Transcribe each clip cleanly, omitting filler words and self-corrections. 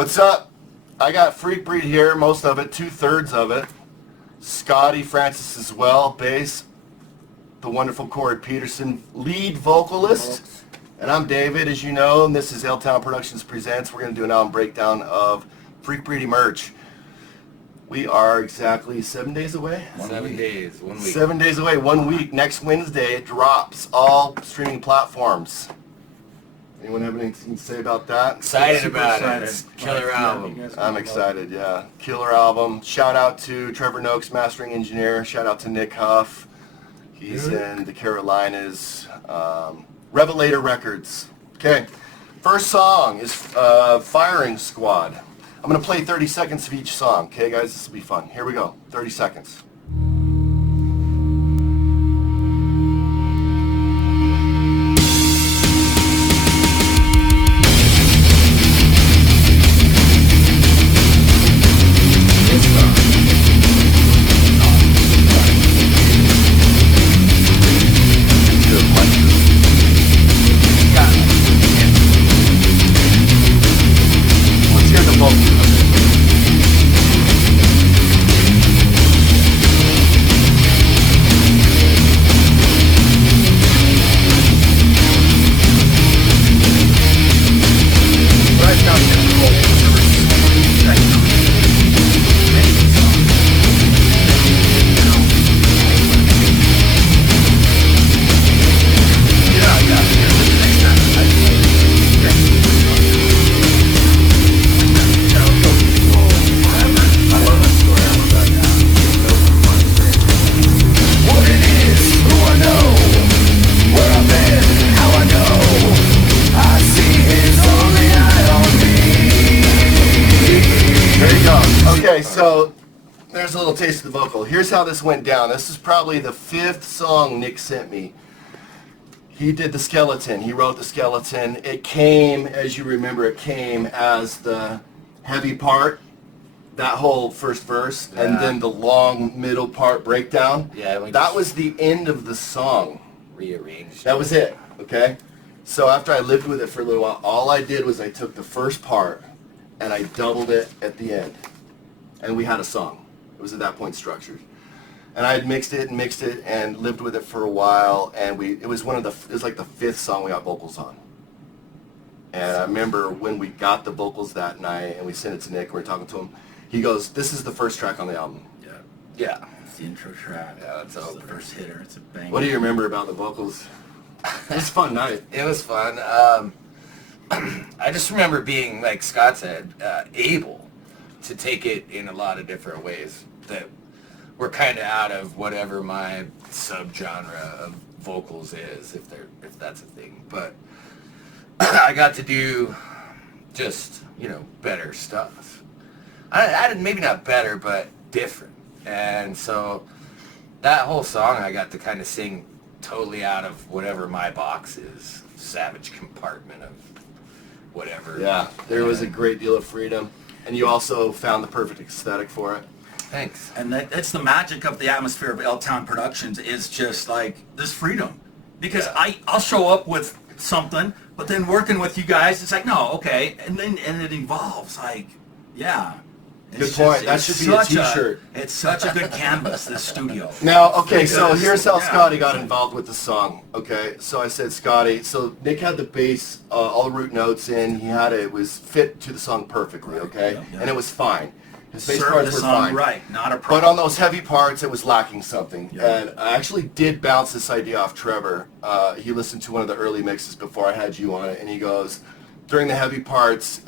What's up? I got Freakbreed here, most of it, 2/3 of it. Scotty Francis as well, bass. The wonderful Corey Peterson, lead vocalist. And I'm David, as you know, and this is L-Town Productions Presents. We're going to do an album breakdown of Freakbreed merch. We are exactly 7 days away. 7 days, 1 week. 7 days away, 1 week. Next Wednesday, it drops all streaming platforms. Anyone have anything to say about that? Excited about it. It's killer album. I'm excited, yeah. Killer album. Shout out to Trevor Noakes, mastering engineer. Shout out to Nick Huff. He's in the Carolinas. Revelater Records. Okay. First song is Firing Squad. I'm going to play 30 seconds of each song. Okay, guys? This will be fun. Here we go. 30 seconds. Okay, so there's a little taste of the vocal. Here's how this went down. This is probably the 5th song Nick sent me. He did the skeleton. He wrote the skeleton. It came, as you remember, it came as the heavy part, that whole first verse, and then the long middle part breakdown. Yeah, that was the end of the song. Rearranged. That was it, okay? So after I lived with it for a little while, all I did was I took the first part and I doubled it at the end. And we had a song. It was at that point structured. And I had mixed it and lived with it for a while, and it was like the 5th song we got vocals on. And I remember when we got the vocals that night and we sent it to Nick and we were talking to him, he goes, "This is the first track on the album." Yeah. Yeah. It's the intro track. Yeah, it's the first hitter. It's a banger. What do you remember about the vocals? It was a fun night. It was fun. I just remember being, like Scott said, able to take it in a lot of different ways that were kind of out of whatever my subgenre of vocals is, if that's a thing. But I got to do just, better stuff. I didn't, maybe not better, but different. And so that whole song I got to kind of sing totally out of whatever my box is, savage compartment of whatever. Yeah, there was a great deal of freedom. And you also found the perfect aesthetic for it. Thanks. And that's the magic of the atmosphere of L-Town Productions, is just like this freedom. Because I'll show up with something, but then working with you guys, it's like, no, okay. And it evolves. Like, yeah. Good point. That should be a t-shirt. It's such a good canvas, this studio. Now, okay, so here's how Scotty got involved with the song, okay? So I said, Scotty, so Nick had the bass, all the root notes in, it was fit to the song perfectly, okay? Yep. And it was fine. His bass Serve parts the were song fine. right, not a problem. But on those heavy parts, it was lacking something. Yeah. And I actually did bounce this idea off Trevor. He listened to one of the early mixes before I had you on it, and he goes, during the heavy parts,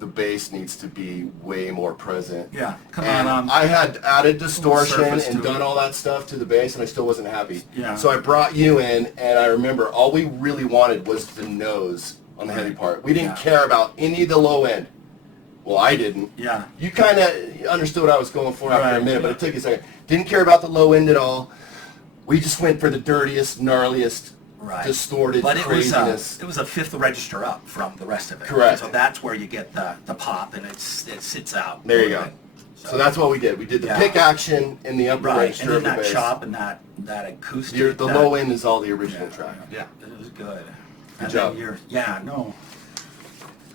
the bass needs to be way more present. Yeah, come and on. I had added distortion surface and to done it. all that stuff to the bass, and I still wasn't happy. Yeah. So I brought you in, and I remember all we really wanted was the nose on the heavy part. We didn't care about any of the low end. Well, I didn't. Yeah. You kind of understood what I was going for after a minute, but yeah. it took you a second. Didn't care about the low end at all. We just went for the dirtiest, gnarliest, distorted craziness. It was a fifth register up from the rest of it. Correct. So that's where you get the pop, and it sits out. There you go. So that's what we did. We did the pick action in the upper register of and then the that bass. chop and that acoustic. The low end is all the original track. Yeah, it was good. Good job.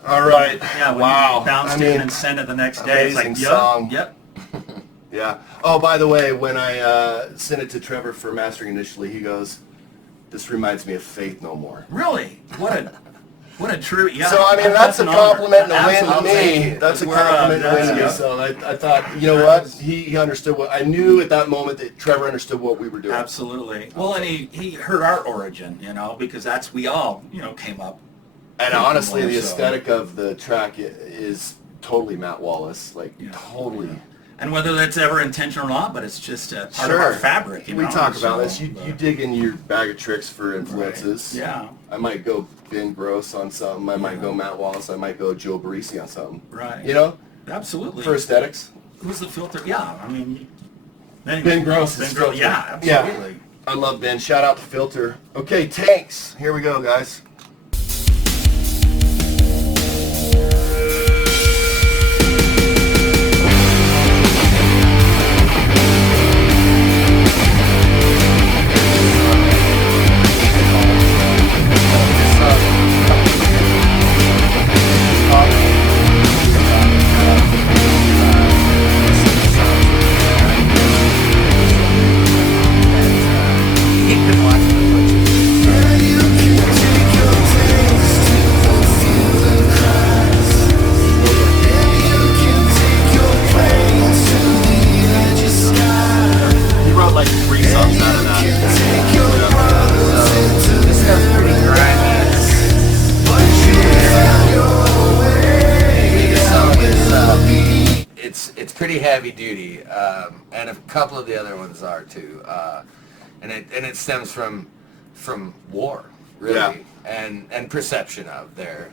All right. Yeah, when Wow. you bounced I mean, in and sent it the next day. It's like, amazing yep, song. yep. Yeah. Oh, by the way, when I sent it to Trevor for mastering initially, he goes, "This reminds me of Faith No More." Really? What a true, yeah. So I mean, that's a an honor. compliment to win to Absolutely. me. That's a We're, compliment to win to me. yeah. So I thought, you know what? He understood what I knew at that moment that Trevor understood what we were doing. Absolutely. Well, and he heard our origin, because we all, came up. And honestly, more the so. aesthetic of the track is totally Matt Wallace, like Yeah. totally. And whether that's ever intentional or not, but it's just a part of our fabric. We talk about this. You but- dig in your bag of tricks for influences. Right. Yeah. I might go Ben Gross on something. I might go Matt Wallace. I might go Joe Barresi on something. Right. Absolutely. For aesthetics. Who's the filter? Yeah, I mean, anyway, Ben Gross. Ben is Gross. Filter. Yeah, Yeah. absolutely. I love Ben. Shout out to Filter. Okay, tanks. Here we go, guys. He wrote like 3 songs out of that. This stuff's pretty grimy. This song is, it's pretty heavy duty, and a couple of the other ones are too. And it stems from war, really, Yeah. and perception of there.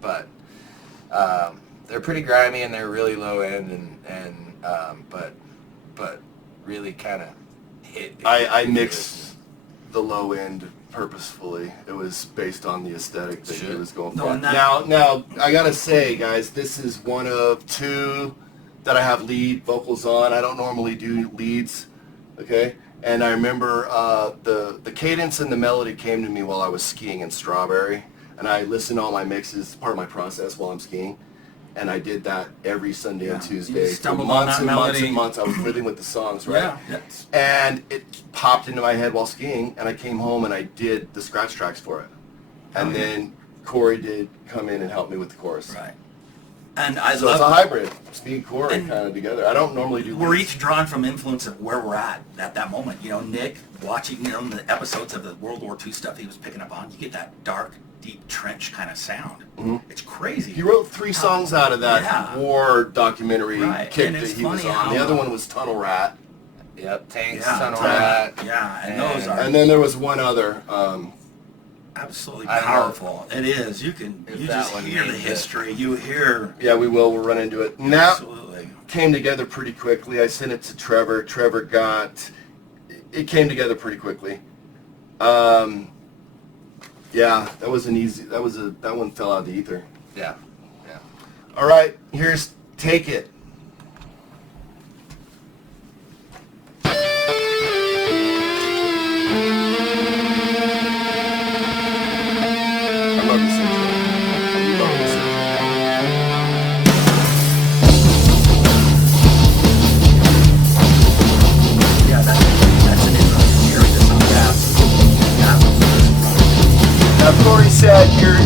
But they're pretty grimy and they're really low end but really kind of hit. I mixed the low end purposefully. It was based on the aesthetic that he Sure. was going No, for. and that- Now, I gotta say, guys, this is one of 2 that I have lead vocals on. I don't normally do leads, okay? And I remember the cadence and the melody came to me while I was skiing in Strawberry, and I listened to all my mixes, part of my process while I'm skiing. And I did that every Sunday and Yeah. Tuesday. You For stumbled on months that and months melody. and months. I was living with the songs, right? Yeah. That's, And it popped into my head while skiing, and I came home and I did the scratch tracks for it. And Okay. then Corey did come in and help me with the chorus. right. And I So it's a love. hybrid. It's me and Corey And kind of together. I don't normally do We're leads. each drawn from influence of where we're at that moment. Nick watching, the episodes of the World War II stuff he was picking up on. You get that dark, deep trench kind of sound. Mhm. It's crazy. He wrote 3 songs out of that Yeah. war documentary Right. kick And that it's he was funny on. how, The other one was Tunnel Rat. Yep, Tanks, Yeah, Tunnel Tunnel Rat. Yeah, and those are And then there was one other. absolutely I don't know powerful. It is. You if just that one hear the made it. history. You hear. Yeah, we will. We'll run into it. Now, Absolutely. came together pretty quickly. I sent it to Trevor. Trevor got it came together pretty quickly. Yeah, that was an easy. That one fell out of the ether. Yeah. All right, here's Take It. I love this intro. I love this intro. Yeah, that's an interesting area. This on gas. Now Corey said you're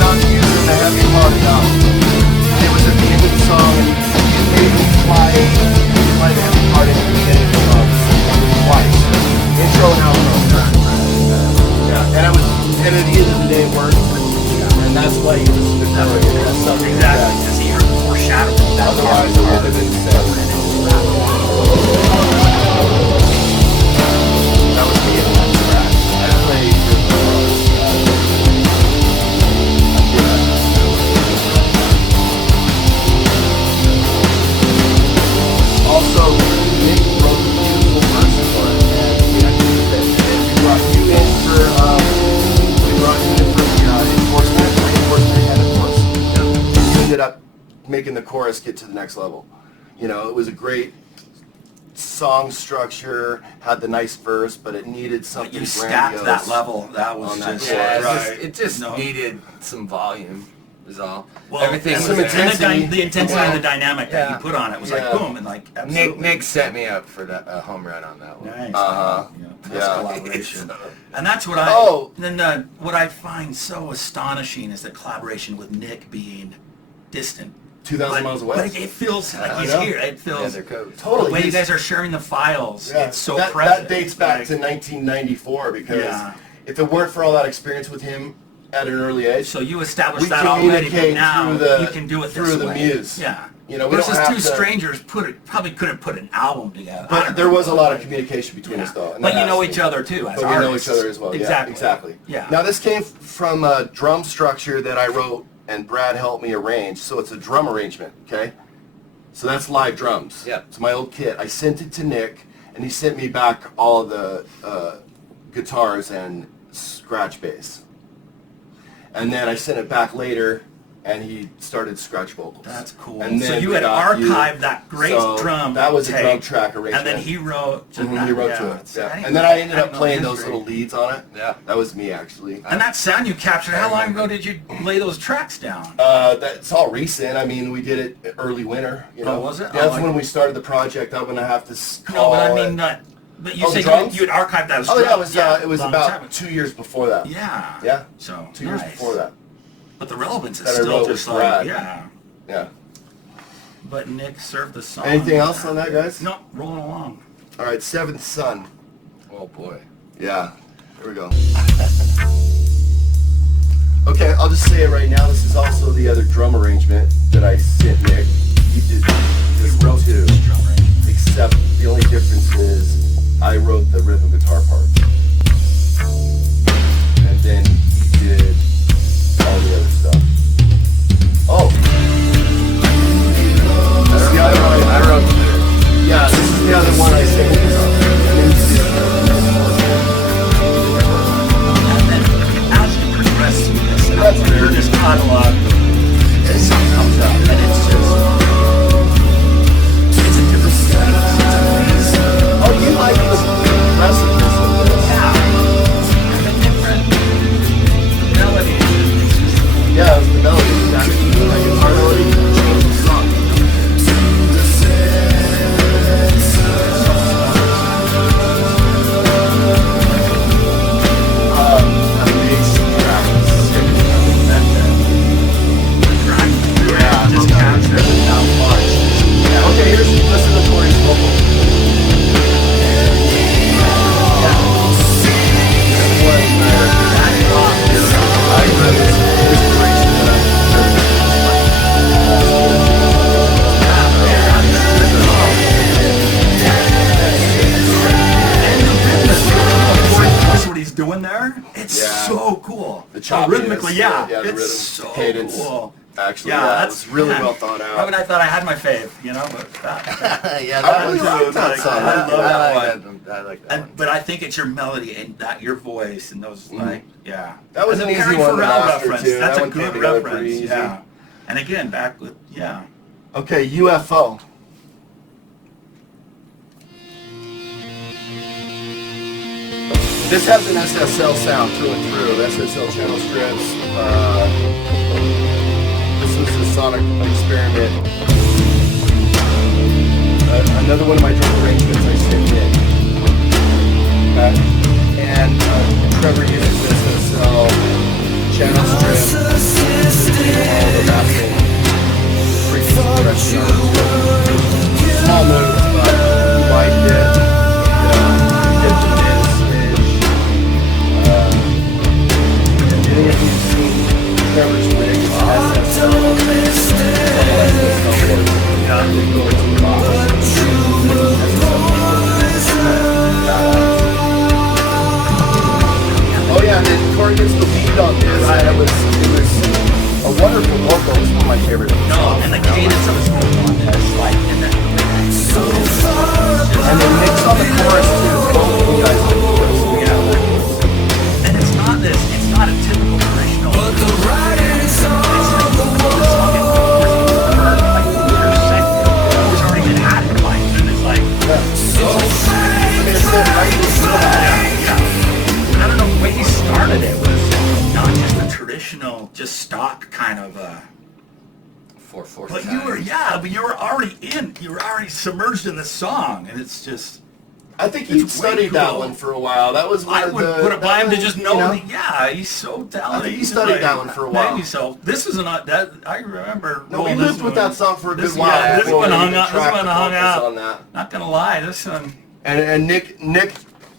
not using the heavy part enough. It was at the end of the song and it made me play the heavy part in the beginning of the song twice. Intro and outro. Yeah, and at the end of the day it worked. And that's why you listen to Corey. That's something Exactly. Because he heard the foreshadowing. That Otherwise it would have been sad. That was the end of that track. I played the chorus. Also, Nick wrote the beautiful verse for it, and we actually did it. And we brought you in for reinforcement, and of course, you ended up making the chorus get to the next level. It was a great song structure, had the nice verse, but it needed something You stacked grandiose that level. That was on that just chorus. Yeah, right. it just No. needed some volume. is all. Well, Everything and was the, there. and intensity. the intensity Yeah. and the dynamic that Yeah. you put on it was Yeah. like boom and like absolutely. Nick set me up for that home run on that one. Nice. Uh-huh. Yeah, that's Yeah. collaboration. And that's what what I find so astonishing is the collaboration with Nick being distant. 2,000 miles away. But it feels like he's know. here. It Yeah, feels they're codes. Totally. the way you He's- guys are sharing the files. Yeah. It's so that, present. that dates back Like, to 1994 because Yeah. if it weren't for all that experience with him at an early age, So you established we that already, but communicate now through the- you can do it through this the way. muse. Yeah. You know, we versus don't have two to- strangers probably couldn't put an album together. I but don't there know. was a lot of communication between Yeah. us though. And But that you know has each to- other too as But we know artists. each other as well. Exactly. Yeah, exactly. Yeah. Now this came from a drum structure that I wrote and Brad helped me arrange. So it's a drum arrangement, okay? So that's live drums. Yeah. It's my old kit. I sent it to Nick, and he sent me back all the guitars and scratch bass. And then I sent it back later, and he started scratch vocals. That's cool. And So then you we had got archived that great So drum. that was a drum tape, track arrangement. And then he wrote. To Mhm, that. he wrote yeah, to it. it's- Yeah. didn't And then I ended didn't up know playing the those history. little leads on it. Yeah. That was me actually. And that sound you captured, how long ago did you lay those tracks down? That's all recent. I mean, we did it early winter. You know, Oh, was it? Yeah, Oh, that's like- when we started the project. I'm gonna have to No, call. but I it- mean, but you Oh, the said drums? you had archived those Oh drums. yeah, it was long time about ago. 2 years before that. Yeah. Yeah. So 2 years nice. before that. But the relevance is That I still wrote just with like Brad. yeah. Yeah. But Nick served the song. Anything else on that, guys? No, rolling along. All right, Seventh Son. Oh boy. Yeah. Here we go. Okay, I'll just say it right now. This is also the other drum arrangement that I sent Nick. He did this one too. Drum arrangement. Except the only difference is I wrote the rhythm guitar part. And then he did all the other stuff. Oh! This is the other one I wrote. Yeah, this is the other one I sang. And then he did And then as you progress through this, That's through weird. this catalog, this song comes up, and it's just, it's a different space. It's amazing. Oh, you like the aggressiveness of this? Yeah. And the different melody. It's just, Yeah, it was the melody. Exactly. Like it's already changed the song. Amazing track. just capture it without much. Yeah. Okay, here's listen to Corey's vocal. That's what he's doing there. It's Yeah. so cool. The choppiness, rhythmically, yeah. the it's rhythm, so cadence. cool. Actually, Yeah, yeah, that's it was really man, well thought I mean, out. I thought I had my fave, you know, but that, Yeah, I really was like good. that Like, song. I love that I one. like that. I like that one. but I think it's your melody and that your voice and those like yeah. That was and an the easy Perry one to Farrell master, reference. too. That's That a one came good together reference. pretty easy. Yeah. And again, back with yeah. Okay, UFO. This has an SSL sound through and through. SSL channel strips. This was a sonic experiment. Another one of my drum arrangements I sent Nick. And Trevor uses SSL channel strips to do all the mapping, frequency correction on it. Small moves, but he liked it. He did the mid smidge. And any of you seen Trevor's wig? SSL. Yeah. It goes to the box. Oh yeah, and then Corey gets the lead on this. It was a wonderful vocal. It was one of my favorite. No, and the cadence of his vocal on this, like and then And then Nick's on the chorus too. Both of you guys on the chorus. yeah. And it's not this, it's not a typical traditional. But the writing's on the wall. Like your second, it's already been added, like, and it's like, I don't know, the way he started it was not just a traditional, just stock kind of of. 4/4 But time. you were already submerged in the song, and it's just. I think he It's way studied that cool. one for a while. That was one I of would the. put it by him to that just was, know, you that, yeah, he's so talented. I think he He's studied like- that one for a while. Maybe so. This is not that. I remember. No, we rolling lived this with one. that song for a This- good while. yeah, this before one we hung even out- this tracked one the hung focus out. on that. Not gonna lie, this one. And Nick,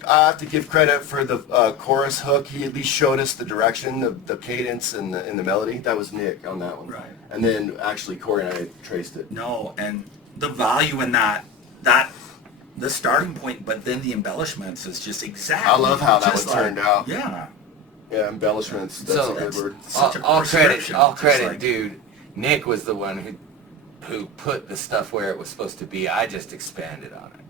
I have to give credit for the chorus hook. He at least showed us the direction, the cadence, and the melody. That was Nick on that one. Right. And then actually Corey and I traced it. No, and the value in that the starting point, but then the embellishments is just exactly. I love how that just one turned out. Yeah. Yeah, embellishments. That's So a good word. Such a all credit, prescription, all just credit, like- dude. Nick was the one who put the stuff where it was supposed to be. I just expanded on it.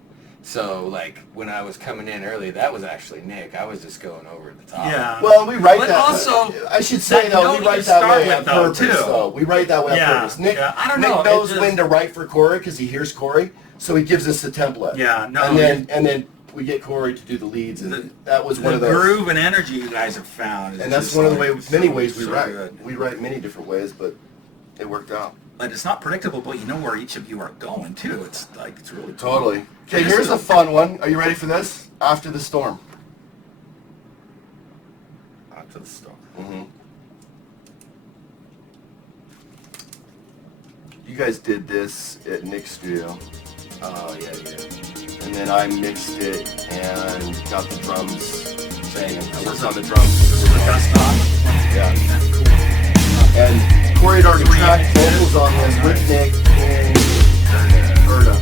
So like when I was coming in early, that was actually Nick. I was just going over the top. Yeah. Well, we write But that. also, I should say that though, note we you write that start way with, on though, purpose. too. Though we write that way Yeah, on purpose. Nick, yeah, I don't Nick know, it knows just- when to write for Corey because he hears Corey, so he gives us the template. Yeah, no, And then we get Corey to do the leads, and that was one the of those. groove and energy you guys have found. Is And that's just one of the like many so- ways we so write. good. We write many different ways, but it worked out. But it's not predictable, but you know where each of you are going too. It's like it's really cool. Totally. Okay, This here's is a fun one. Are you ready for this? After the storm. After the storm. Mm-hmm. You guys did this at Nick's studio, Oh yeah. and then I mixed it and got the drums banging. I worked on the drums. Yeah. And Corey had already tracked vocals on this with Nick in Erda.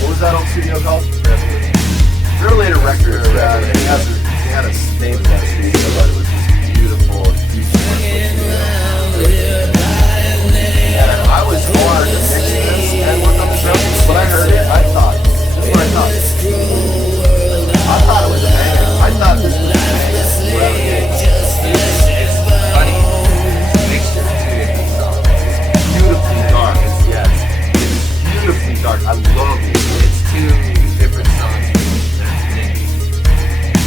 What was that old studio called? Revelater Records. Yeah, and he had a name to that studio, but it was just beautiful. And I was hard to mix this and work on the drums. When I heard it, I thought, this is what I thought. I thought it was a banger. I thought this was a banger. It's funny. Mixture of two different songs. Beautifully dark. Yes. It's beautifully dark. I love it. It's two different songs that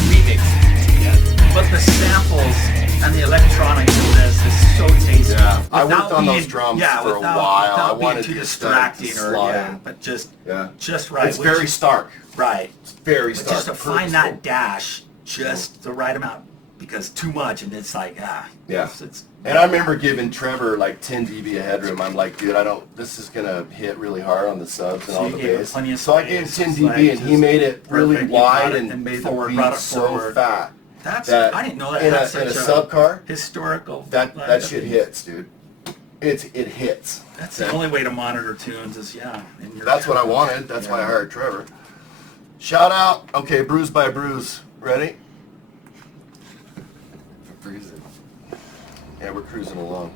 remixed together. But the samples and the electronics in this is so tasty. Yeah, I Without worked on being- those drums yeah, for a without- while. without I being wanted too the aesthetic to distracting or slot yeah, in. but just Yeah. right. It's which- very stark. right. It's very But stark. just to find purposeful. that dash, just the right amount, because too much and it's like Yeah. it's And I remember giving Trevor like 10 dB of headroom. I'm like, dude, this is gonna hit really hard on the subs and So all you the gave it bass. plenty of So I gave him space. 10 It's dB like and he just made it really perfect. You brought wide it and and made forward, the brought beat it so forward. fat. that's that I didn't know that in had a such sub car, historical that like, shit hits, dude. It hits. That's the only way to monitor tunes is in your That's what I wanted. That's why I Yeah. hired Trevor. Shout out. Okay, Bruise by Bruise. Ready? Bruising. Yeah, we're cruising along.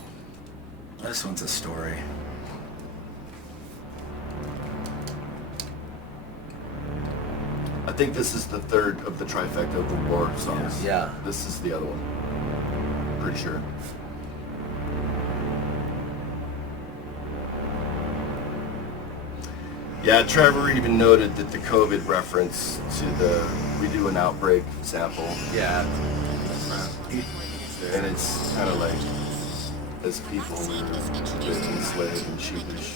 This one's a story. I think this is the third of the trifecta of the war songs. Yeah. This is the other one. Pretty sure. Yeah, Trevor even noted that the COVID reference to the "We Do an Outbreak" sample, Yeah. and it's kind of like, as people were a bit enslaved and sheepish.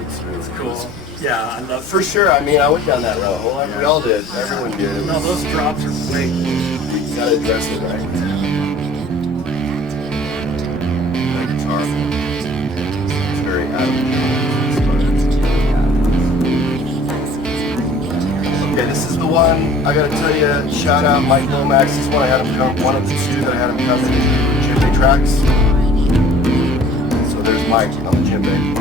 It's really Cool. Yeah, I love. For sure. I mean, I went down that rabbit hole. We all did. Everyone did. It No, was, those drops are way. you gotta address it, right? That guitar. It's very Okay, this is the one. I gotta tell you, shout out Mike Lomax. This one I had him come. One of the two that I had him come in djembe tracks. So there's Mike on the djembe.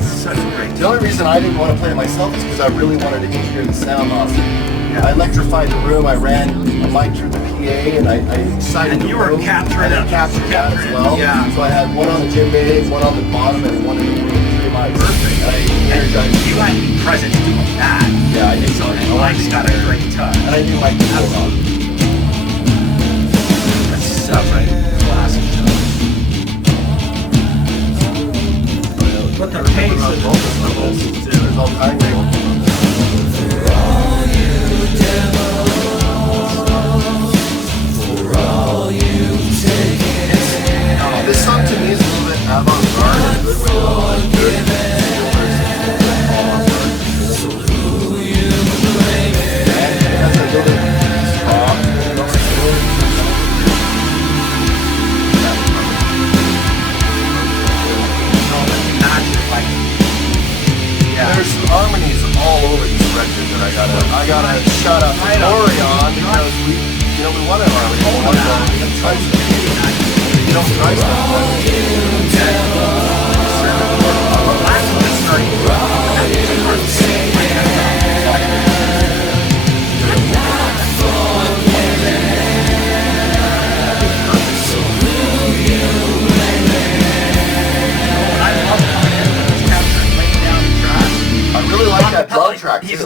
Such a great. The only reason I didn't want to play it myself is because I really wanted to hear the sound off. I electrified the room. I ran a mic through the PA, and I excited And the you were room. capturing and I it. captured that as well. Yeah. So I had one on the djembe, one on the bottom, and one in the room. 3 mics. Perfect. And I energized. You had to be present doing that. Yeah, I did. So and Mike's got a great touch. And I knew Mike was going on. That's such a classic. But the pace of the There's all kinds of. This song to me is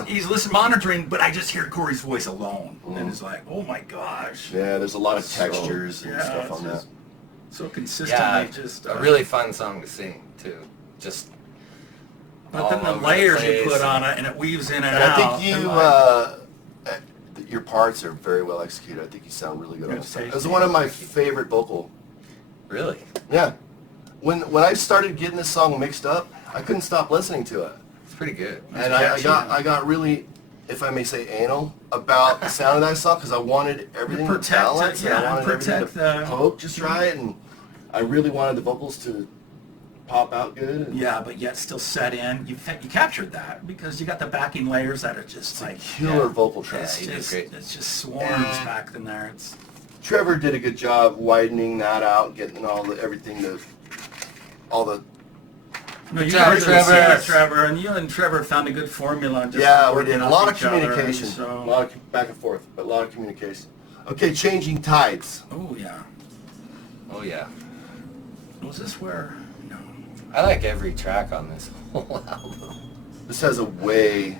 listening, monitoring, but I just hear Corey's voice alone, and it's like, oh my gosh. Yeah, there's a lot of textures and stuff it's on that. just so consistently, just a really fun song to sing too. Just. But then all the over layers place. you put on it, and it weaves in and And out. I think and you, like, your parts are very well executed. I think you sound really good on Good the song. taste. It was one of my favorite vocal. Really? Yeah. When I started getting this song mixed up, I couldn't stop listening to it. It's pretty good. And I got really, if I may say, anal about the sound of that song because I wanted everything to protect it, balance and I yeah, wanted everything protect to the- poke just right, and I really wanted the vocals to pop out good. And yeah, but yet still set in. You captured that because you got the backing layers that are just it's a like killer vocal track. it's he did just, great. it's just swarms back in there. It's Trevor did a good job widening that out, getting all the no, you Good job, guys Trevor. Trevor, and you and Trevor found a good formula. Just yeah, we working did a off lot of each other, communication, so- a lot of back and forth, but a lot of communication. Okay, Changing Tides. Oh yeah. Oh yeah. Was this where? No. I like every track on this whole album. This has a way,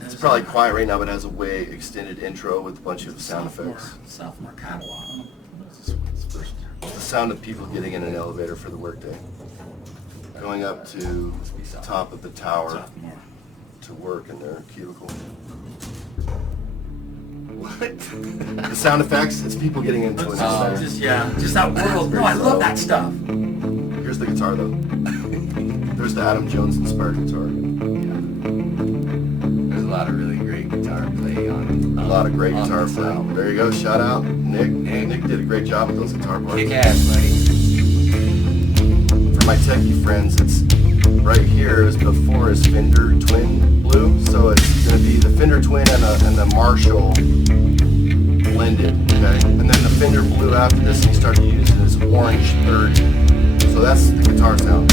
it's probably quiet right now, but it has a way extended intro with a bunch of sound effects. Sophomore catalog. What's this one's first? The sound of people getting in an elevator for the workday. Going up to the top of the tower Sophomore. to work in their cubicle. What? The sound effects, it's people getting into an elevator. Just that world. No, I love that stuff. Here's the guitar though. There's the Adam Jones inspired guitar. There's a lot of really great guitar play on. A lot of great on guitar this playing. album. There you go, shout out. Nick. Nick. Nick did a great job with those guitar parts. Kick ass, buddy. For my techie friends, it's right here is before his Fender Twin Blue. So it's going to be the Fender Twin and the Marshall blended, okay? And then the Fender Blue after this, he started using his Orange 30. So that's the guitar sound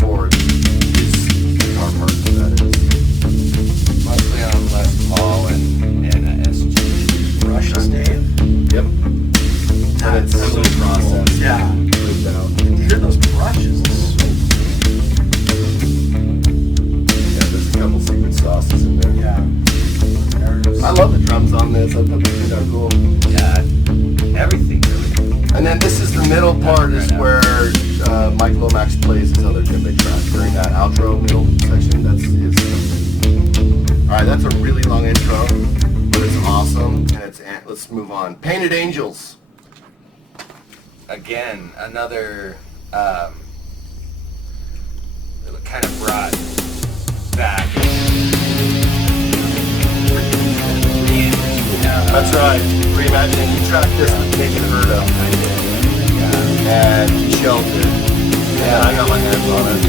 for his guitar parts, that is. Mostly on Les Paul and a SG. Brushes, Dave. Yep. And it's a little process. Yeah. Moved out. Hear those brushes. Yeah, there's a couple secret sauces in there. Yeah. I love the drums on this. I thought they are cool. Yeah, everything really. And then this is the middle part is where Mike Lomax plays his other djembe track during that outro middle section. That's his. All right, that's a really long intro, but it's awesome. And let's move on. Painted Angels. Again, another kind of brought back. That's right. Reimagining. He tracked this with Nick and Herda. And he shelved it. Yeah, I got my hands on it.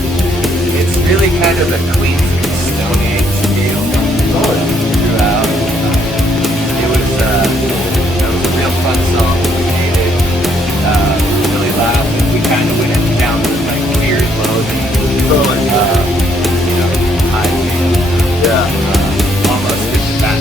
It's really kind of a Queens of the Stone Age feel throughout. It was a real fun song. We made it really loud. And we kind of went down to like weird lows and Totally. high feel. Yeah. Almost just that.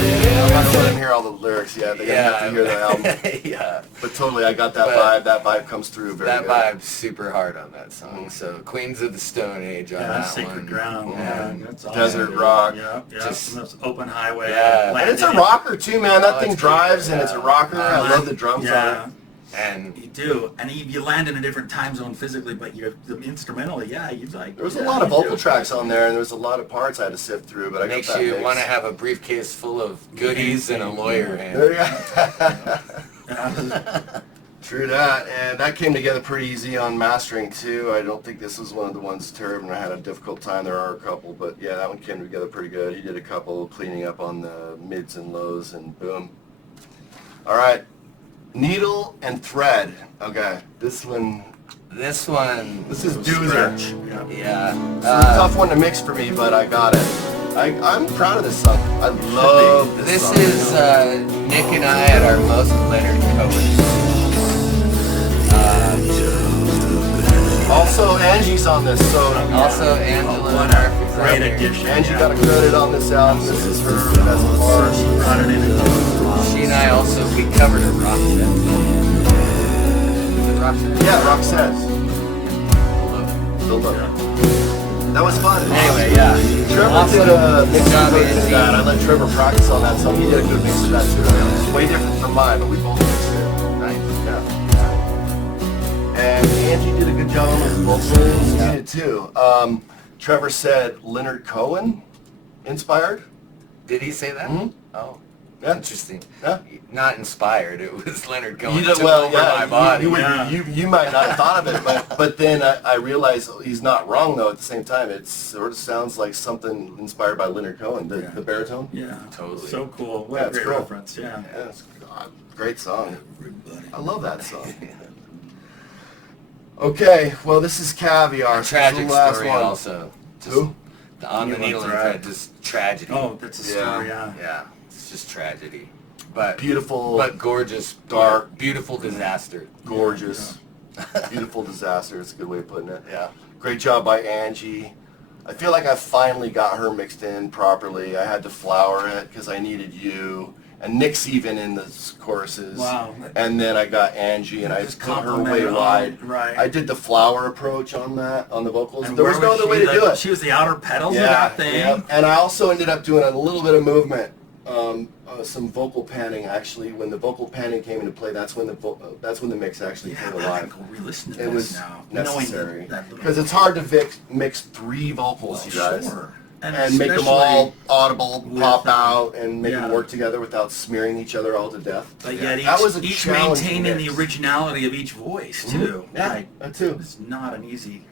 I'm not gonna let him hear all the lyrics yet. They're gonna have to hear the album. Yeah. But totally, I got that But vibe. That vibe comes through very That good. vibe's super hard on that song. So Queens of the Stone Age on Yeah, that sacred one. ground. Yeah. Man. That's Desert awesome. rock. Yeah, yeah. Just- From this open highway. Yeah. And it's a landing. rocker too, man. That Oh, thing it's drives good, and it's a yeah. rocker. I love the drums Yeah. on it. And You do, and you land in a different time zone physically, but the instrumentally, yeah, you like. There was a yeah, lot of you vocal do. tracks on there, and there was a lot of parts I had to sift through. But I makes got that you mix. want to have a briefcase full of goodies and a lawyer There hand. you go. True that, and that came together pretty easy on mastering too. I don't think this was one of the ones Terry and I had a difficult time. There are a couple, but yeah, that one came together pretty good. He did a couple cleaning up on the mids and lows, and boom. All right, Needle and Thread. Okay, this one. This one, This is doozer. yeah. It's a tough one to mix for me, but I got it. I'm proud of this song. I love this This song. is Nick and I at our most Leonard Cohen. Also, Angie's on this, so Also, Angela What Murphy's a on great there. addition. Angie got a credit on this album. This is her best part. She brought it in. She and I also, we covered a rock set. Is it rock set? Yeah, Roxette. Build up. That was fun. Anyway, yeah. Trevor did a mix Job, of Andy. that. I let Trevor practice on that song. He did a good mix of that too. It's way different from mine, but we both mixed it. Nice. Yeah. And Angie did a good job on those vocals. He did too. Trevor said Leonard Cohen inspired. Did he say that? Mhm. Oh, Yeah. interesting. Yeah. Not inspired. It was Leonard Cohen You took did, well, over yeah, my body. you might not have thought of it, but then I realized he's not wrong though. At the same time, it sort of sounds like something inspired by Leonard Cohen, the baritone. Yeah. Totally. So cool. What Yeah, a it's great cool. reference. Yeah. Yeah, it's great song. I love that song. Okay, well this is Caviar. A tragic This is the last story one. also. Just Who? the On the Needle and Needle and Thread. Thread, just tragedy. Oh, that's a story. Yeah. Yeah, it's just tragedy. But Beautiful, but gorgeous, dark, beautiful disaster. gorgeous, beautiful disaster. It's a good way of putting it. Yeah. Great job by Angie. I feel like I finally got her mixed in properly. I had to flower it because I needed you. And Nick's even in the choruses. Wow. And then I got Angie and I Just put her way complimented wide. right. I did the flower approach on that, on the vocals. And There where was no was other way she, to do like, it. She was the outer petals of that thing. Yeah. And I also ended up doing a little bit of movement, some vocal panning actually. When the vocal panning came into play, that's when the mix actually Yeah, came but I alive. can go re-listen to It this was now. necessary Knowing that little- because it's hard to mix three vocals, you guys, Sure. and make them especially all audible, with, pop out, and make yeah. them work together without smearing each other all to death. But Yeah. yet that was a each challenging maintaining mix. the originality of each voice too. Yeah, Like, that too. it's not an easy.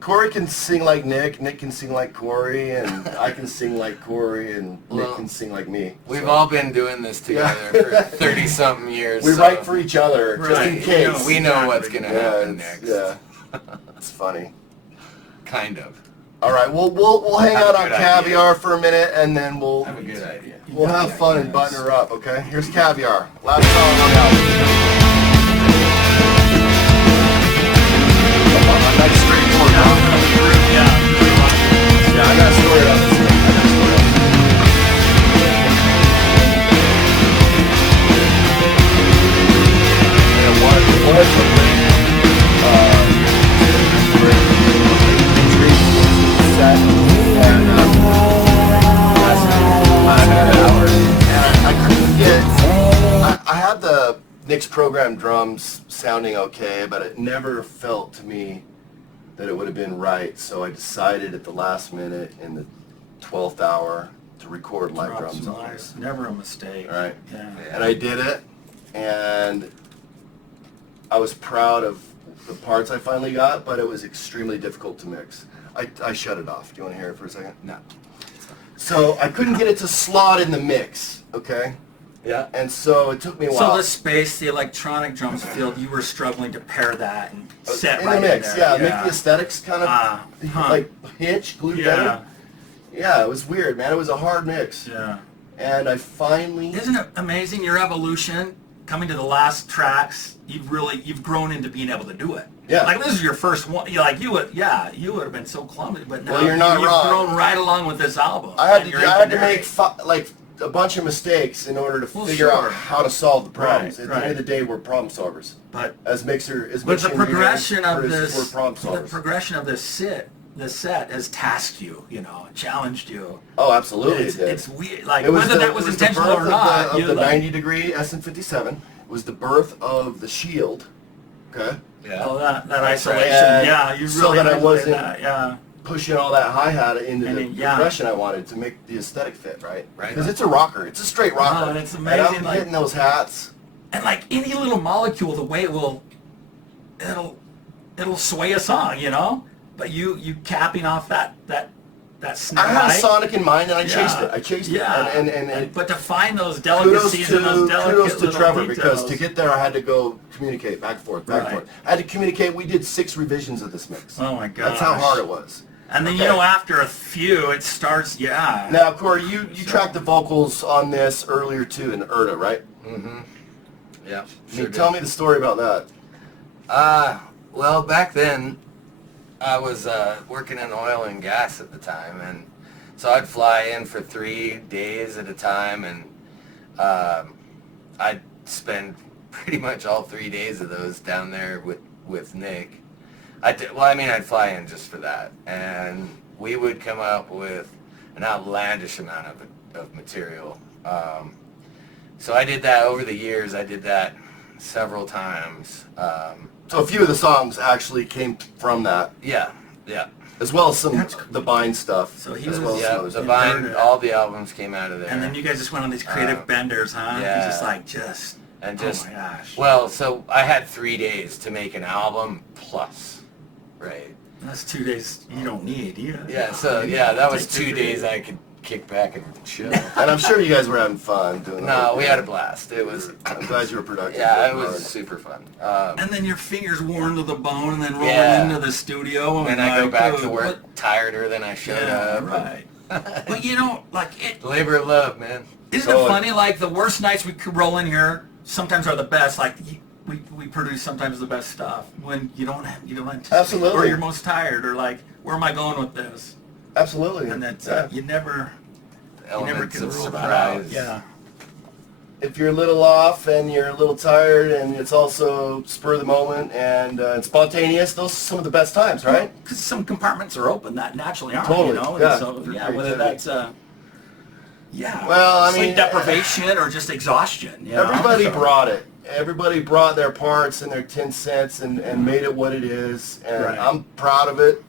Corey can sing like Nick can sing like Corey, and I can sing like Corey, and Nick Well, can sing like me. We've So all been doing this together Yeah. for 30-something years. we so write for each other just in Right. case. we know Exactly. what's gonna happen next. Yeah, it's funny. Kind of. All right, we'll hang Have out a on good Caviar for a minute, and then we'll Have a good idea. have fun and button her up. Okay, here's Caviar. Last song on the album. A nice straightforward rock. Yeah, I got a story about this. And it was a great, set, and I couldn't get. I had the Nick's program drums sounding okay, but it never felt to me that it would have been right. So I decided at the last minute, in the 12th hour, to record live Drop drums some on lines. this. Never a mistake. All right, Yeah. and I did it, and I was proud of the parts I finally got, but it was extremely difficult to mix. I shut it off. Do you want to hear it for a second? No. So I couldn't get it to slot in the mix, okay? Yeah. And so it took me a while. So the space, the electronic drums field, you were struggling to pair that and set in right the mix, in there. yeah, make the aesthetics kind of Huh. like hitch, glued Yeah. together. Yeah, it was weird, man. It was a hard mix. Yeah. And I finally... Isn't it amazing your evolution coming to the last tracks? You've grown into being able to do it. Yeah. Like this is your first one. You would have been so clumsy, but now Well, you're not you've wrong. grown right along with this album. I had and to, you're I had to engineering. make like a bunch of mistakes in order to Well, figure sure. out how to solve the problems. Right, At the end right. of the day, we're problem solvers. But As the progression of we're this, problem the solvers. progression of this set has tasked you, challenged you. Oh, absolutely, It's, it did. it's weird, like It was whether the, that was it was the intentional birth or not. of you the like, 90-degree SM57. It was the birth of the Shield. Okay. Yeah. oh, that That's right. isolation, And yeah, you so really that I isolated wasn't- that, yeah. Pushing all that hi-hat into And the then, yeah. progression I wanted to make the aesthetic fit, right? Right. Because it's a rocker. It's a straight rocker. Oh, and it's And amazing, I'm like- hitting those hats. And like any little molecule, the way it'll sway a song, But you capping off that snare I had a high, Sonic in mind, and I chased yeah, it. I chased yeah. it. And but to find those kudos delicacies and those delicate kudos to little Trevor, details. because to get there, I had to go communicate back and forth, back and Right. forth. I had to communicate. We did 6 revisions of this mix. Oh my That's how gosh. hard it was. And then Okay. after a few, it starts. Yeah. Now, Corey, you tracked the vocals on this earlier too in Erta, right? Mm-hmm. Yeah. Tell me the story about that. Well, back then, I was working in oil and gas at the time, and so I'd fly in for 3 days at a time, and I'd spend pretty much all 3 days of those down there with Nick. I'd fly in just for that, and we would come up with an outlandish amount of material. So I did that over the years. I did that several times. So a few of the songs actually came from that, Yeah. as well as some the Bind stuff. So he as was- well as some Yeah, other the stuff. Bind, all the albums came out of there. And then you guys just went on these creative benders, huh? yeah. Just like, just, And oh just, my gosh. well, so I had 3 days to make an album plus, right? That's 2 days you don't need. Yeah, so yeah, that was Take 2 days I could kick back and chill. And I'm sure you guys were having fun doing the No, whole we thing. had a blast. It was, I'm glad you were productive. yeah, it working hard. was super fun. And then your fingers worn to the bone, and then rolling Yeah. into the studio. Then and I go like, back dude, to work what- tireder than I showed Yeah, up. right. But you know, like, Labor of love, man. isn't So- it funny? Like the worst nights we could roll in here sometimes are the best. Like we produce sometimes the best stuff when you don't anticipate, Absolutely. or you're most tired, or like, where am I going with this? Absolutely. And that's yeah. you never Elements can of rule that out. surprise. Yeah. If you're a little off and you're a little tired and it's also spur of the moment and spontaneous, those are some of the best times, right? Because some compartments are open that naturally aren't, Totally, you know. And yeah, so for yeah, whether creativity. that's yeah, Well, I sleep mean, deprivation or just exhaustion. You know? Everybody So- brought it. Everybody brought their parts and their 10 cents and made it what it is. And Right. I'm proud of it.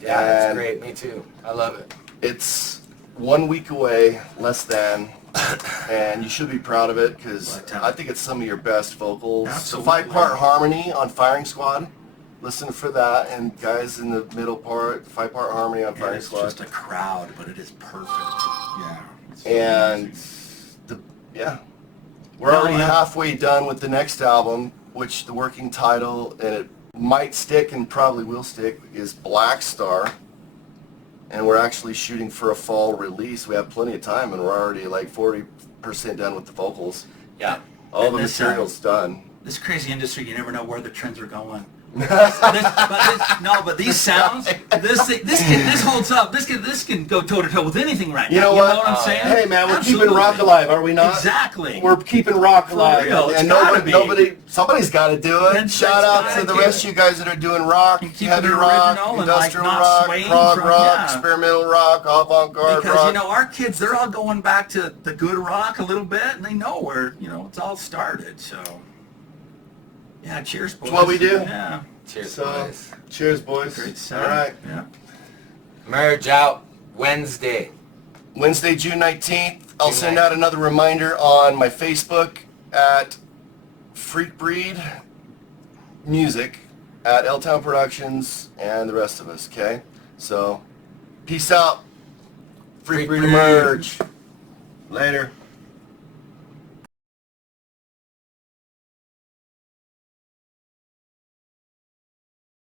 Yeah, it's And great. Me too. I love it. It's 1 week away, less than. And you should be proud of it because But, I think it's some of your best vocals. Absolutely. The 5-part harmony on Firing Squad. Listen for that. And guys in the middle part, 5-part harmony on And Firing it's Squad. just a crowd, but it is perfect. Yeah. It's And amazing. we're No, already I- halfway done with the next album, which the working title, and it might stick and probably will stick, is Black Star. And we're actually shooting for a fall release. We have plenty of time, and we're already like 40% done with the vocals. Yeah. All And the this, material's done. This crazy industry, you never know where the trends are going. But these sounds, this holds up. This can go toe to toe with anything right You now. know You what? know what I'm saying? Hey man, we're Absolutely. keeping rock alive, are we not? Exactly. We're keeping rock alive, real, it's and gotta nobody, somebody's got to do it. That's- Shout that's out gotta to the do rest it. of you guys that are doing rock, And keeping heavy it rock, original and, like, industrial not rock, swaying prog from- rock, yeah. experimental rock, avant-garde Because rock. you know our kids, they're all going back to the good rock a little bit, and they know where it's all started. So yeah, cheers, boys. It's what we do. Yeah, Cheers, So, boys. cheers, boys. great All sound. right. Yeah. Merge out Wednesday. Wednesday, June 19th. I'll June send 19th. out another reminder on my Facebook at Freakbreed Music, at L-Town Productions, and the rest of us, okay? So, peace out. Freakbreed Freakbreed. emerge. Later.